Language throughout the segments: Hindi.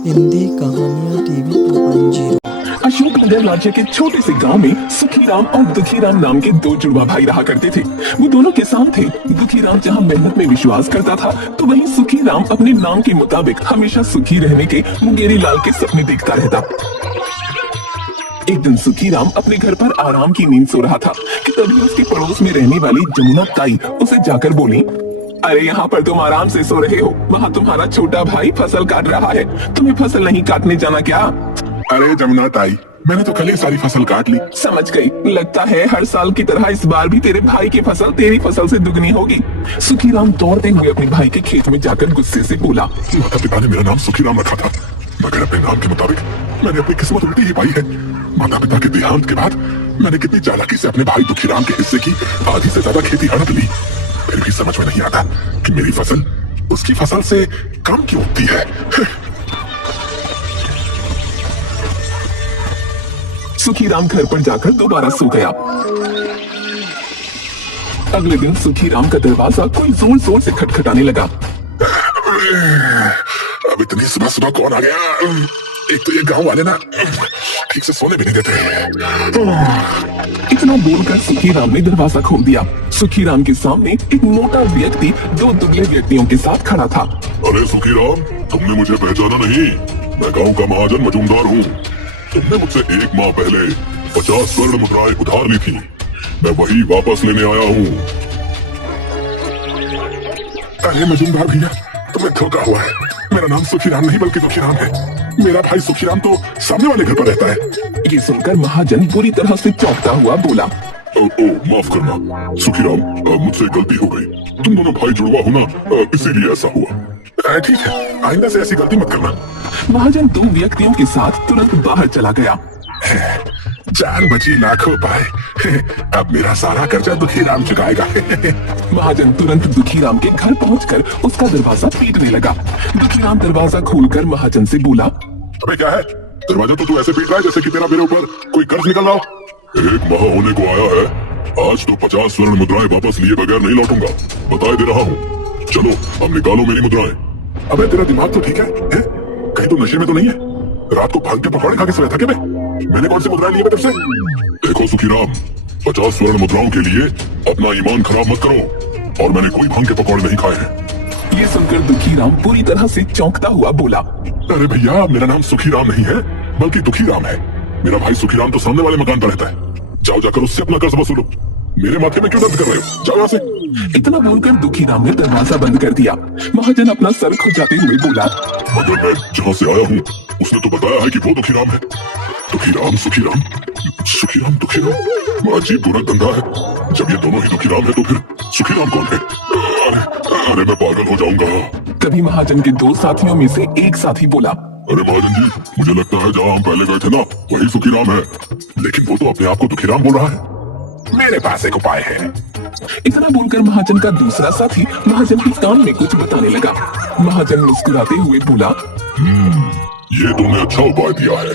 हिंदी कहानियाँ टीवी 2.0। अशोक नगर राज्य के छोटे से गांव में सुखीराम और दुखीराम नाम के दो जुड़वा भाई रहा करते थे। वो दोनों किसान थे। दुखीराम जहां मेहनत में विश्वास करता था, तो वहीं सुखीराम अपने नाम के मुताबिक हमेशा सुखी रहने के मुंगेरी लाल के सपने देखता रहता। एक दिन सुखीराम अपने घर पर आराम की नींद सो रहा था कि तभी उसके पड़ोस में रहने वाली जमुना ताई उसे जाकर बोली, अरे यहाँ पर तुम आराम से सो रहे हो, वहाँ तुम्हारा छोटा भाई फसल काट रहा है, तुम्हें फसल नहीं काटने जाना क्या? अरे जमुना ताई, मैंने तो कल ही सारी फसल काट ली। समझ गई, लगता है हर साल की तरह इस बार भी तेरे भाई की फसल तेरी फसल से दुगनी होगी। सुखीराम दौड़ते हुए अपने भाई के खेत में जाकर गुस्से से बोला, माता पिता ने मेरा नाम सुखीराम रखा था, मगर अपने नाम के मुताबिक मैंने अपनी किस्मत उल्टी ही पाई है। माता पिता के देहांत के बाद मैंने कितनी चालाकी से अपने भाई दुखीराम के हिस्से की आधी से ज्यादा खेती हड़प ली, फिर भी समझ में नहीं आता कि मेरी फसल उसकी फसल से कम क्यों होती है। सुखीराम घर पर जाकर दोबारा सो गया। अगले दिन सुखीराम का दरवाजा कोई जोर जोर से खटखटाने लगा। अब इतनी सुबह सुबह कौन आ गया? एक तो ये गांव वाले ना ठीक से सोने भी नहीं देते। इतना बोलकर सुखीराम ने दरवाजा खोल दिया। सुखीराम के सामने एक मोटा व्यक्ति दो दुबले व्यक्तियों के साथ खड़ा था। अरे सुखीराम, तुमने मुझे पहचाना नहीं? मैं गांव का महाजन मजूमदार हूँ। तुमने मुझसे 1 माह पहले 50 स्वर्ण मुद्राएं उधार ली थी, मैं वही वापस लेने आया हूँ। अरे मजूमदार भैया, तुम्हें धोखा हुआ है। मेरा नाम सुखीराम नहीं बल्कि दुखीराम है। मेरा भाई सुखीराम तो सामने वाले घर पर रहता है। ये सुनकर महाजन बुरी तरह से चौंकता हुआ बोला, ओ, माफ करना सुखीराम, मुझसे गलती हो गई। तुम दोनों भाई जुड़वा हो ना, इसीलिए ऐसा हुआ। ठीक है, आइंदा से ऐसी गलती मत करना। महाजन 2 व्यक्तियों के साथ तुरंत बाहर चला गया। जान बची लाखों पाए, अब मेरा सारा कर्जा दुखीराम चुकाएगा। महाजन तुरंत दुखीराम के घर पहुंचकर उसका दरवाजा पीटने लगा। दुखीराम दरवाजा खोलकर महाजन से बोला, अबे क्या है? दरवाजा तो तू ऐसे पीट रहा है जैसे कि तेरा मेरे ऊपर कोई कर्ज निकल रहा हो। 1 माह होने को आया है, आज तो 50 स्वर्ण मुद्राएं वापस लिए बगैर नहीं लौटूंगा, बता दे रहा हूँ। चलो अब निकालो मेरी मुद्राएं। अबे तेरा दिमाग तो ठीक है? कहीं तो नशे में तो नहीं है? रात को भाग के पकौड़े खा के सोया था क्या मैंने कौन सी मुद्राएं ली तुमसे? देखो सुखीराम, 50 स्वर्ण मुद्राओं के लिए अपना ईमान खराब मत करो, और मैंने कोई भांग के पकौड़े नहीं खाए हैं। ये सुनकर दुखीराम पूरी तरह से चौंकता हुआ बोला, अरे भैया, मेरा नाम सुखीराम नहीं है बल्कि दुखीराम है। मेरा भाई सुखीराम तो सामने वाले मकान पर रहता है। जाओ जाकर उससे अपना कर्ज वसूलो। मेरे माथे में क्यों दर्द कर रहे हो? जाओ यहाँ से। इतना बोलकर दुखीराम ने दरवाजा बंद कर दिया। महाजन अपना सर खुजाते हुए बोला, मगर मैं जहाँ से आया हूँ उसने तो बताया है कि वो दुखीराम है। दुखीराम सुखीराम, सुखीराम दुखीराम, अजीब बुरा धंधा है। जब ये दोनों ही दुखीराम है तो फिर सुखीराम कौन है? अरे मैं पागल हो जाऊंगा। तभी महाजन के 2 साथियों में से एक साथी बोला, अरे महाजन जी, मुझे लगता है जहाँ हम पहले गए थे ना, वही सुखीराम है, लेकिन वो तो अपने आप को दुखीराम बोल रहा है। मेरे पास एक उपाय है। इतना बोलकर महाजन का दूसरा साथी महाजन के कान में कुछ बताने लगा। महाजन मुस्कुराते हुए बोला, ये तुमने अच्छा उपाय दिया है,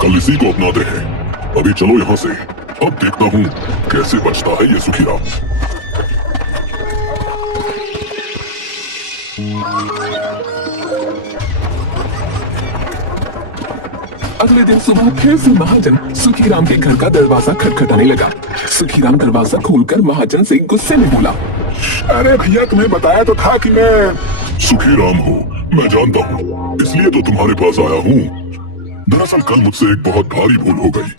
कल इसी को अपनाते हैं। अभी चलो यहाँ से, अब देखता हूँ कैसे बचता है ये सुखीराम। अगले दिन सुबह फिर से महाजन सुखीराम के घर का दरवाजा खटखटाने लगा। सुखीराम दरवाजा खोलकर महाजन से गुस्से में बोला, अरे भैया, तुम्हें बताया तो था कि मैं सुखीराम हूँ। मैं जानता हूँ, इसलिए तो तुम्हारे पास आया हूँ। दरअसल कल मुझसे एक बहुत भारी भूल हो गई।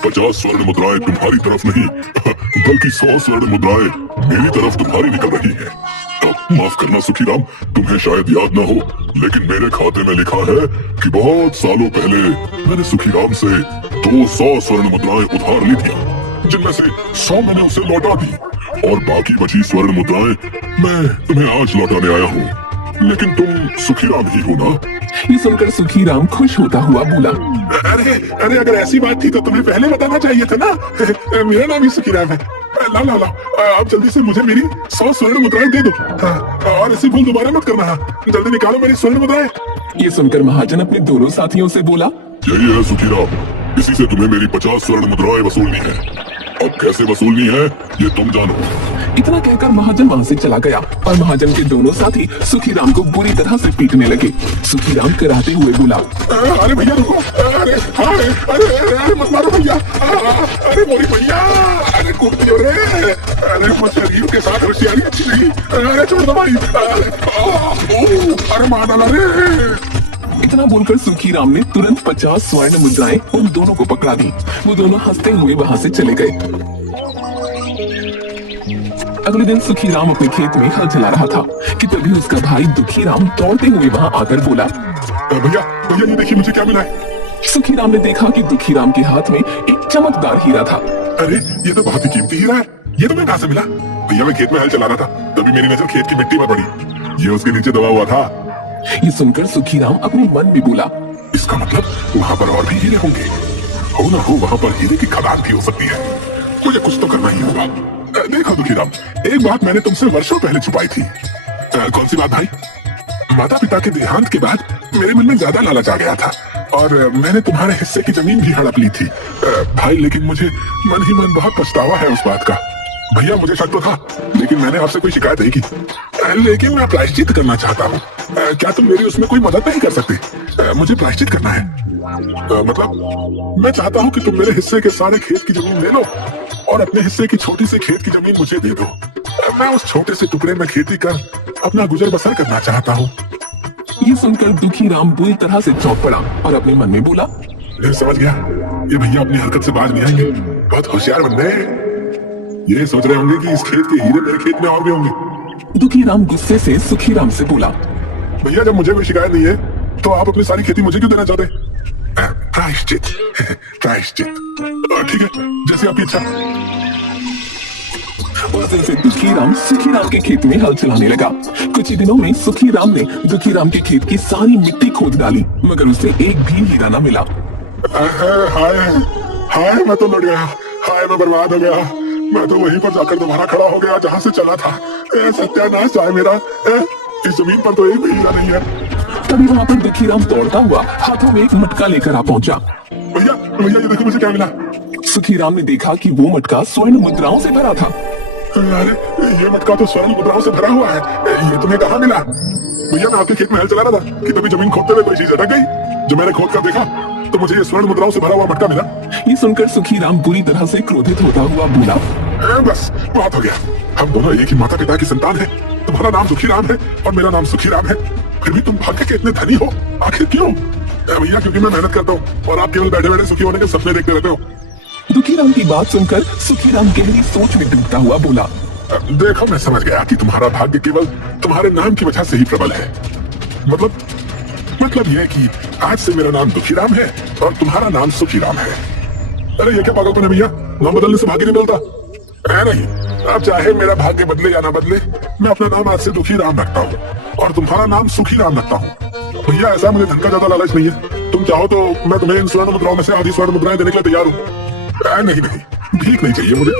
50 स्वर्ण मुद्राएं तुम्हारी तरफ नहीं बल्कि 100 स्वर्ण मुद्राएं मेरी तरफ तुम्हारी निकल रही है। माफ करना सुखीराम, तुम्हें शायद याद ना हो, लेकिन मेरे खाते में लिखा है कि बहुत सालों पहले मैंने सुखीराम से 200 स्वर्ण मुद्राएं उधार ली थी, जिनमें से 100 मैंने उसे लौटा दी, और बाकी बची स्वर्ण मुद्राएं मैं तुम्हें आज लौटाने आया हूँ। लेकिन तुम सुखीराम ही हो ना? ये सुनकर सुखीराम खुश होता हुआ बोला, अरे अगर ऐसी बात थी तो तुम्हें पहले बताना चाहिए था ना। मेरा नाम ही सुखीराम है। ला ला ला, अब जल्दी से मुझे मेरी 100 स्वर्ण मुद्राएं दे दो। और ऐसी भूल दोबारा मत करना। जल्दी निकालो मेरी स्वर्ण मुद्राएं। ये सुनकर महाजन अपने दोनों साथियों से बोला, यही है सुखीराम, इसी से तुम्हें मेरी 50 स्वर्ण मुद्राएं वसूलनी है। अब कैसे वसूलनी है ये तुम जानो। इतना कहकर महाजन वहाँ से चला गया और महाजन के दोनों साथी सुखीराम को बुरी तरह से पीटने लगे। सुखीराम कराते हुए बोला, अरे भैया रुको, अरे अरे अरे अरे मत मारो भैया, अरे मोरी भैया, अरे कूद दियो रे, अरे मत शरीर के साथ होशियारी अच्छी नहीं, अरे छोड़ दो भाई, अरे मार डाला रे। इतना बोलकर सुखीराम ने तुरंत 50 स्वर्ण मुद्राएं उन दोनों को पकड़ा दी। वो दोनों हंसते हुए वहाँ से चले गए। अगले दिन सुखीराम अपने खेत में हल चला रहा था कि तभी उसका भाई दुखीराम दौड़ते हुए वहाँ आकर बोला, भैया भैया ये देखिए मुझे क्या मिला है। सुखीराम ने देखा कि दुखीराम के हाथ में एक चमकदार हीरा था। अरे ये तो बहुत ही कीमती हीरा है, ये तुम्हें कहाँ से मिला? भैया मैं खेत में हल चला रहा था, तभी मेरी नजर खेत की मिट्टी पर पड़ी, ये उसके नीचे दबा हुआ था। ये सुनकर सुखीराम अपने मन में बोला, इसका मतलब वहाँ पर और भी हीरे होंगे, हो ना हो वहाँ पर हीरे की खदान भी हो सकती है, मुझे कुछ तो करना ही होगा। देखो दुखीराम, एक बात मैंने तुमसे वर्षों पहले छुपाई थी। कौन सी बात भाई? माता पिता के देहांत के बाद मेरे मन में ज्यादा लालच आ गया था और मैंने तुम्हारे हिस्से की जमीन भी हड़प ली थी भाई, लेकिन मुझे मन ही मन बहुत पछतावा है उस बात का। भैया मुझे शक तो था, लेकिन मैंने आपसे कोई शिकायत नहीं की, लेकिन मैं प्रायश्चित करना चाहता हूँ। क्या तुम मेरी उसमें कोई मदद नहीं कर सकते? मुझे प्रायश्चित करना है। मतलब मैं चाहता हूँ कि तुम मेरे हिस्से के सारे खेत की जमीन ले लो और अपने हिस्से की छोटी सी खेत की जमीन मुझे दे दो। मैं उस छोटे से टुकड़े में खेती कर अपना गुजर बसर करना चाहता हूँ। ये सुनकर दुखीराम बुरी तरह से चौंक पड़ा और अपने मन में बोला, समझ गया, ये भैया अपनी हरकत से बाज नहीं आएंगे, बहुत होशियार बन रहे हैं। ये सोच रहे होंगे कि इस खेत के हीरे मेरे खेत में और भी होंगे। दुखीराम गुस्से से सुखीराम से बोला, भैया जब मुझे कोई शिकायत नहीं है तो आप अपनी सारी खेती मुझे क्यों देना चाहते? प्रायश्चित प्रायश्चित, ठीक है जैसे आपकी इच्छा। उस दिन से दुखीराम सुखीराम के खेत में हल चलाने लगा। कुछ ही दिनों में सुखीराम ने दुखीराम के खेत की सारी मिट्टी खोद डाली, मगर उसे एक भी हीरा न मिला। हाय हाय मैं तो लड़ गया, हाय मैं बर्बाद हो गया, मैं तो वहीं पर जाकर दोबारा खड़ा हो गया जहाँ से चला था। सत्यानाश है मेरा, इस जमीन पर तो एक भी हीरा नहीं है। तभी वहाँ पर दुखीराम दौड़ता हुआ हाथों में एक मटका लेकर आ पहुँचा। भैया भैया ये देखो मुझे क्या मिला। सुखीराम ने देखा कि वो मटका स्वर्ण मुद्राओं से भरा था। अरे ये मटका तो स्वर्ण मुद्राओं से भरा हुआ है, ये तुम्हें कहाँ मिला? भैया मैं आपके खेत में हल चला रहा था कि तभी जमीन खोदते हुए कोई चीज अटक गई। जब मैंने खोद कर देखा तो मुझे ये स्वर्ण मुद्राओं से भरा हुआ मटका मिला। ये सुनकर सुखीराम बुरी तरह से क्रोधित होता हुआ बोला, बस बात हो गया, हम दोनों एक ही माता पिता की संतान हैं। तुम्हारा नाम दुखीराम है और मेरा नाम सुखीराम है, फिर भी तुम भाग्य के इतने धनी हो, आखिर क्यों? भैया क्योंकि मैं मेहनत करता हूँ और आप केवल बैठे बैठे सुखी होने के सपने देखते रहते हो। दुखीराम की बात सुनकर सुखीराम गहरी सोच में डूबता हुआ बोला, देखो मैं समझ गया कि तुम्हारा भाग्य केवल तुम्हारे नाम की वजह से ही प्रबल है। मतलब यह कि आज से मेरा नाम दुखीराम है और तुम्हारा नाम सुखीराम है। अरे ये क्या पागलपन है भैया, नाम बदलने से भाग्य नहीं बदलता है? नहीं, अब चाहे मेरा भाग्य बदले या ना बदले, मैं अपना नाम आज से दुखीराम रखता हूँ और तुम्हारा नाम सुखीराम रखता हूँ। भैया ऐसा मुझे धन का ज्यादा लालच नहीं है, तुम चाहो तो मैं तुम्हें इन स्वर्ण मुद्राओं में से आधी स्वर्ण मुद्राएं देने के लिए तैयार हूँ। नहीं नहीं, भीख नहीं चाहिए मुझे,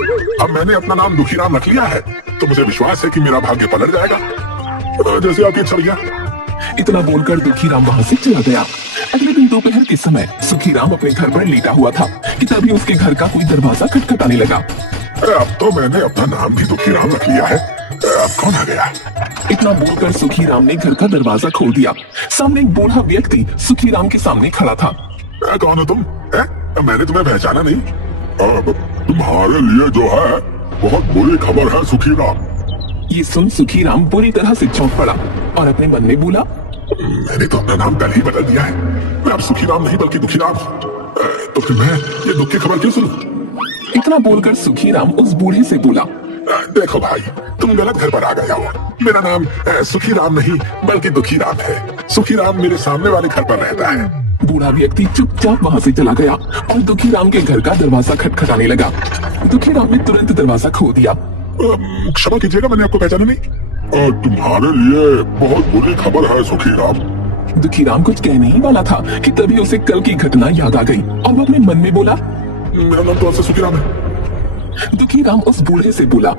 अब मैंने अपना नाम दुखीराम रख लिया है तो मुझे विश्वास है कि मेरा भाग्य पलट जाएगा। जैसे आपकी इच्छा भैया। इतना बोलकर दुखीराम वहाँ से चला गया। अगले दिन दोपहर के समय सुखीराम अपने घर पर लेटा हुआ था कि तभी उसके घर का कोई दरवाजा खटखटाने लगा। अब तो मैंने अपना नाम भी दुखीराम रख लिया है, अब कौन आ गया? इतना बोलकर सुखीराम ने घर का दरवाजा खोल दिया। सामने एक बूढ़ा व्यक्ति सुखीराम के सामने खड़ा था। कौन हो तुम? मैंने तुम्हें पहचाना नहीं। अब तुम्हारे लिए जो है बहुत बुरी खबर है सुखीराम। ये सुन सुखीराम बुरी तरह से चौंक पड़ा और अपने मन में बोला, मैंने तो अपना नाम पहले ही बदल दिया है, मैं अब सुखीराम नहीं बल्कि दुखीराम हूँ। तो फिर मैं ये दुख की खबर क्यों सुनूं? इतना बोलकर सुखीराम उस बूढ़े से बोला, देखो भाई तुम गलत घर पर आ गए हो, मेरा नाम सुखीराम नहीं बल्कि दुखीराम है। सुखीराम मेरे सामने वाले घर पर रहता है। बूढ़ा व्यक्ति चुपचाप वहाँ से चला गया और दुखीराम के घर का दरवाजा खटखटाने लगा। दुखीराम ने तुरंत दरवाजा खोल दिया। क्षमा कीजिएगा मैंने आपको पहचाना नहीं। तुम्हारे लिए बहुत बुरी खबर है सुखीराम। दुखीराम कुछ कहने ही वाला था कि तभी उसे कल की घटना याद आ गई और वो अपने मन में बोला, मेरा नाम तो आपसे सुखीराम है। दुखीराम उस बूढ़े से बोला,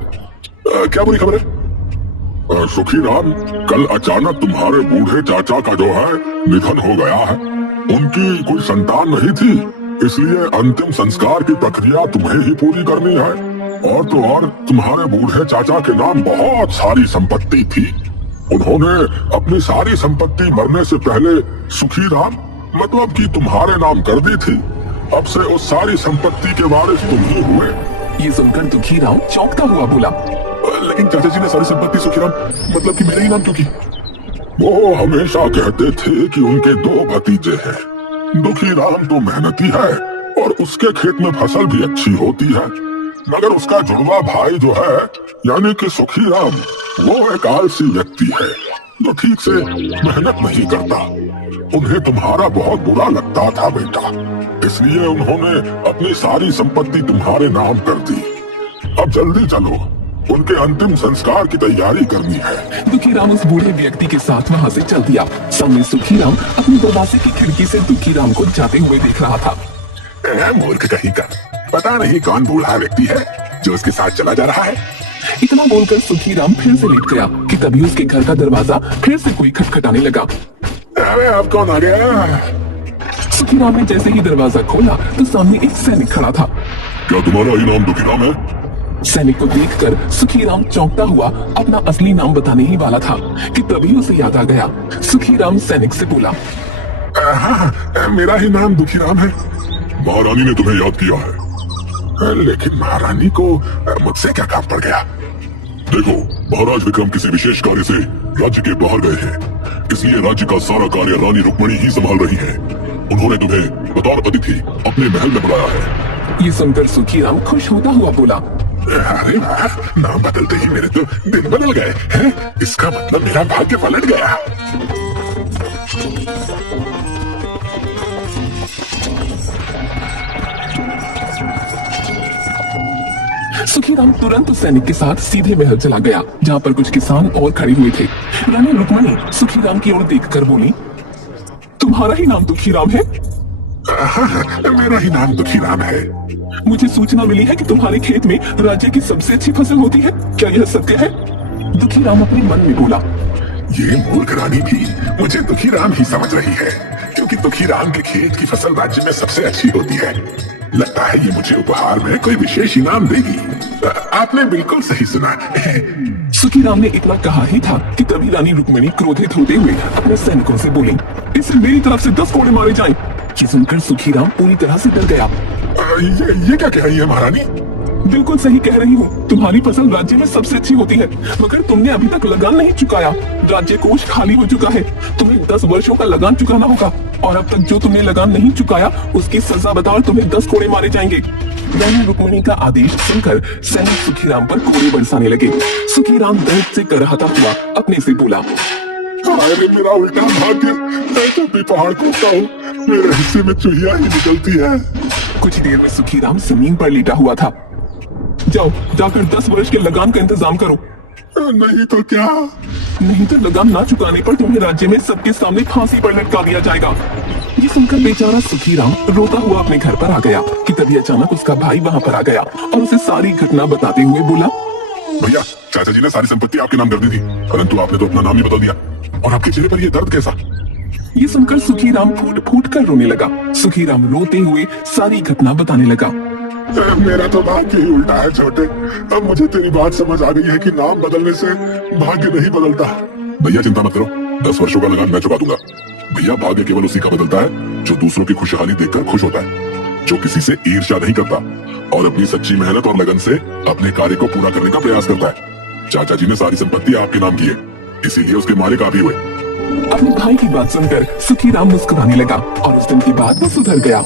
क्या बुरी खबर है? सुखीराम कल अचानक तुम्हारे बूढ़े चाचा का जो है निधन हो गया है। उनकी कोई संतान नहीं थी, इसलिए अंतिम संस्कार की प्रक्रिया तुम्हें ही पूरी करनी है। और तो और तुम्हारे बूढ़े चाचा के नाम बहुत सारी संपत्ति थी। उन्होंने अपनी सारी संपत्ति मरने से पहले सुखी राम मतलब कि तुम्हारे नाम कर दी थी। अब से उस सारी संपत्ति के वारिस तुम ही हुए। ये सुनकर दुखीराम चौंकता हुआ बोला, लेकिन चाचा जी ने सारी संपत्ति सुखीराम मतलब कि मेरे ही नाम क्यों की? वो हमेशा कहते थे कि उनके दो भतीजे हैं। दुखीराम तो मेहनती है और उसके खेत में फसल भी अच्छी होती है, मगर उसका जुड़वा भाई जो है यानी कि सुखीराम वो एक आलसी व्यक्ति है जो ठीक से मेहनत नहीं करता। उन्हें तुम्हारा बहुत बुरा लगता था बेटा, इसलिए उन्होंने अपनी सारी संपत्ति तुम्हारे नाम कर दी। अब जल्दी चलो, उनके अंतिम संस्कार की तैयारी करनी है। दुखीराम उस बूढ़े व्यक्ति के साथ वहाँ से चल दिया। सामने सुखीराम अपनी दरवाजे की खिड़की से दुखीराम को जाते हुए देख रहा था। मूर्ख कहीं का, पता नहीं कौन बूढ़ा व्यक्ति है जो उसके साथ चला जा रहा है। इतना बोलकर सुखीराम फिर से लेट गया कि तभी उसके घर का दरवाजा फिर से कोई खटखटाने लगा। अरे अब कौन आ गया? सुखीराम ने जैसे ही दरवाजा खोला तो सामने एक सैनिक खड़ा था। क्या तुम्हारा ही नाम दुखीराम है? सैनिक को देखकर सुखीराम चौंकता हुआ अपना असली नाम बताने ही वाला था कि तभी उसे याद आ गया। सुखीराम सैनिक से बोला, हाँ, मेरा ही नाम दुखीराम है। महारानी ने तुम्हें याद किया है, लेकिन महारानी को मुझसे क्या काम पड़ गया? देखो, महाराज विक्रम किसी विशेष कार्य से राज्य के बाहर गए हैं, इसलिए राज्य का सारा कार्य रानी रुक्मणी ही संभाल रही है। उन्होंने तुम्हें बतौर अतिथि अपने महल में बुलाया है। ये सुनकर सुखीराम खुश होता हुआ बोला, अरे वाह, नाम बदलते ही मेरे तो दिन बदल गए हैं। इसका मतलब मेरा भाग्य पलट गया। सुखीराम तुरंत उस सैनिक के साथ सीधे महल चला गया जहाँ पर कुछ किसान और खड़े हुए थे। रानी रुक्मणी सुखीराम की ओर देखकर बोली, तुम्हारा ही नाम दुखीराम है? मेरा ही नाम दुखीराम है। मुझे सूचना मिली है कि तुम्हारे खेत में राज्य की सबसे अच्छी फसल होती है, क्या यह सत्य है? दुखीराम अपने मन में बोला। ये मूर्ख रानी भी मुझे दुखीराम ही समझ रही है, क्योंकि दुखीराम के खेत की फसल राज्य में सबसे अच्छी होती है। लगता है ये मुझे उपहार में कोई विशेष इनाम देगी। आपने बिल्कुल सही सुना। सुखीराम ने इतना कहा ही था कि तभी रानी रुक्मणी क्रोधित होते हुए अपने सैनिकों से बोली, इसे मेरी तरफ से 10 कोड़े मारे जाएं। ये सुनकर सुखीराम पूरी तरह से डर गया। ये क्या कह रही है महारानी? बिल्कुल सही कह रही हूँ, तुम्हारी फसल राज्य में सबसे अच्छी होती है, मगर तुमने अभी तक लगान नहीं चुकाया। राज्य कोष खाली हो चुका है, तुम्हें 10 वर्षों का लगान चुकाना होगा, और अब तक जो तुमने लगान नहीं चुकाया उसकी सजा बताओ, तुम्हें 10 कोड़े मारे जाएंगे। रानी रुक्मणी का आदेश सुनकर सैनिक सुखीराम पर कोड़े बरसाने लगे। सुखीराम दर्द से करहता हुआ अपने से बोला, अरे मेरा उल्टा भाग्य, मैं तो भी पहाड़ कूदता हूँ, मेरे हिस्से में चुहिया ही निकलती है। कुछ देर में सुखीराम जमीन पर लेटा हुआ था। जाओ, जाकर 10 वर्ष के लगान का इंतजाम करो। नहीं तो क्या? नहीं तो लगान ना चुकाने पर तुम्हें राज्य में सबके सामने फांसी पर लटका दिया जाएगा। ये सुनकर बेचारा सुखीराम रोता हुआ अपने घर पर आ गया कि तभी अचानक उसका भाई वहाँ पर आ गया और उसे सारी घटना बताते हुए बोला, भैया, चाचा जी ने सारी संपत्ति आपके नाम कर दी थी, परंतु आपने तो अपना नाम ही बदल दिया, और आपके चेहरे पर ये दर्द कैसा? ये सुनकर सुखीराम फूट फूट कर रोने लगा। सुखीराम रोते हुए सारी घटना बताने लगा। मेरा तो भाग्य ही उल्टा है छोटे। अब मुझे तेरी बात समझ आ गई है कि नाम बदलने से भाग्य नहीं बदलता। भैया चिंता मत करो, 10 वर्षों का लगान मैं चुका दूंगा। भैया, भाग्य केवल उसी का बदलता है जो दूसरों की खुशहाली देखकर खुश होता है, जो किसी से ईर्ष्या नहीं करता और अपनी सच्ची मेहनत और लगन से अपने कार्य को पूरा करने का प्रयास करता है। चाचा जी ने सारी संपत्ति आपके नाम की है, इसीलिए उसके मालिक आप ही हुए। अपने भाई की बात सुनकर सुखीराम मुस्कुराने लगा और उस दिन के बाद वो सुधर गया।